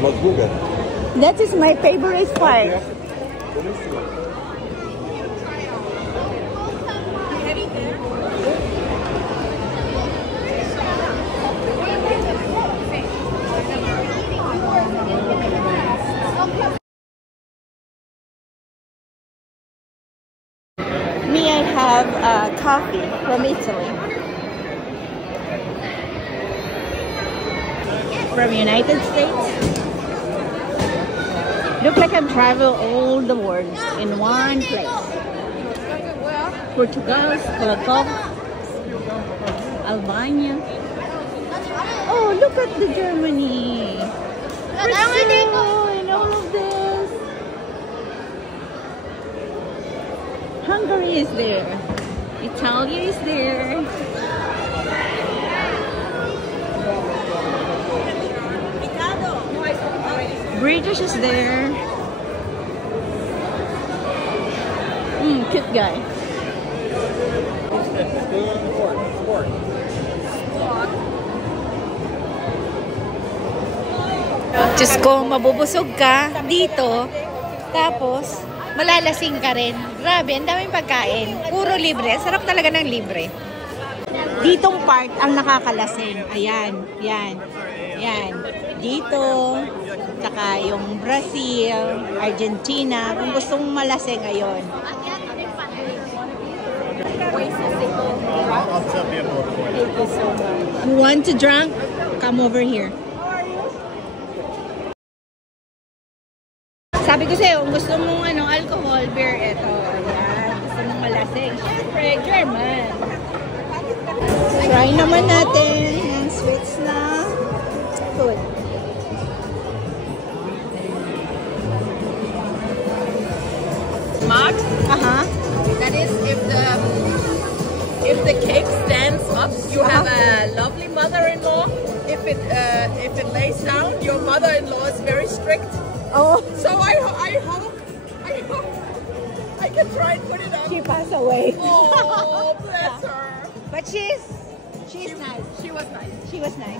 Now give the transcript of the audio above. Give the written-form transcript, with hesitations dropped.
Madruga. That is my favorite part. Me, I have coffee from Italy. From United States. Look like I've traveled all the world in one place. Portugal, Krakow, Albania. Oh, look at the Germany. Brazil and all of this. Hungary is there. Italy is there. British is there. Cute guy. Diyos ko, mabubusog ka dito. Tapos, malalasing ka rin. Grabe, ang daming pagkain. Puro libre. Sarap talaga ng libre. Ditong part ang nakakalasing. Ayan, yan. Yan. Dito. Saka yung Brazil, Argentina. Kung gusto mong malasing, ngayon. Thank you so much. You want to drink? Come over here. Sabi ko sa'yo, kung gusto mong alcohol, beer, eto. Ayan. Gusto mong malasing. Siyempre, German. Try naman natin yung sweets na food. Mark? That is if the cake stands up, you have a lovely mother-in-law. If it lays down, your mother-in-law is very strict. Oh. So I hope I can try and put it up. She passed away. Oh, bless her. But she's nice. She was nice. She was nice.